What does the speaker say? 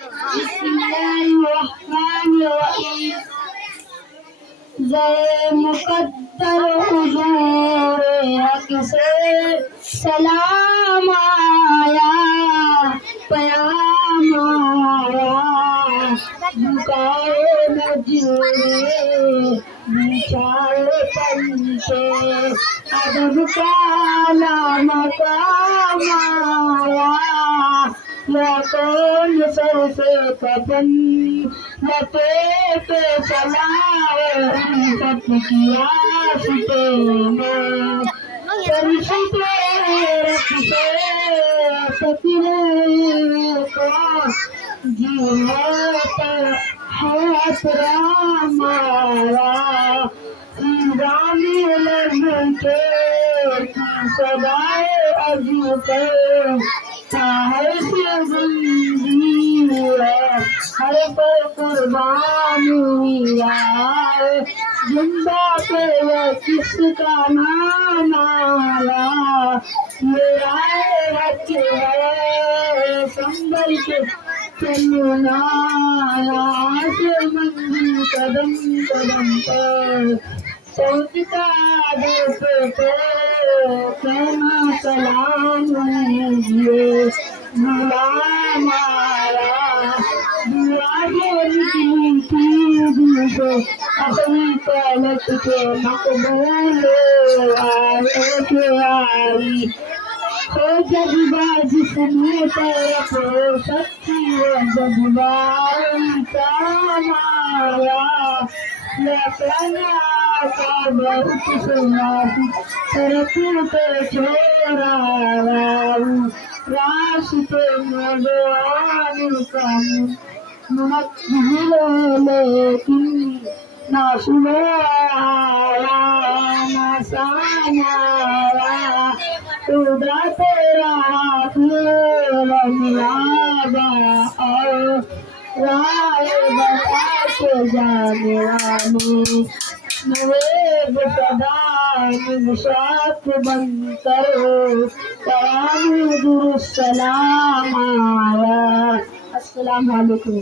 बिस्मिल्लाहिर्रहमानिर्रहीम। जय मुकद्दर हुजूर हक से सलाम आया, प्याम आया, झुकाए मजूरे बिछाए पंचे, अदब का मकाम आया। या कौन सर से कफन लपेटे चलाए, सत किया सुते में परिशुते रखते फकीरे को जीवत हाथ रामारा। ईरानी लड़के की सदाए अजू कर चाहे से जंजीर हर पर कुर्बानी आए। जिंदा पे किसका नाम आया, ये आए हक है संभल के चलना, से मंजिल कदम कदम पर पहुँचता दर पे कहना सलाम लीजिए गुलाम आया। दुआ जो निकली थी दिल से अपनी पलक के मकबूल आई। हो जज्बा जिसने तरफ सच्ची वो जज्बा काम आया। लपना का बहुत सुनाती तरफों पे छोड़ा रास्ते में दुआन का मकबूल, लेकिन ना सुनाया ना साया। खुदा तेरा मिलावा और राय बता के जाने नवेब सदा निशात बनकर सलाम आया। अस्सलाम वालेकुम।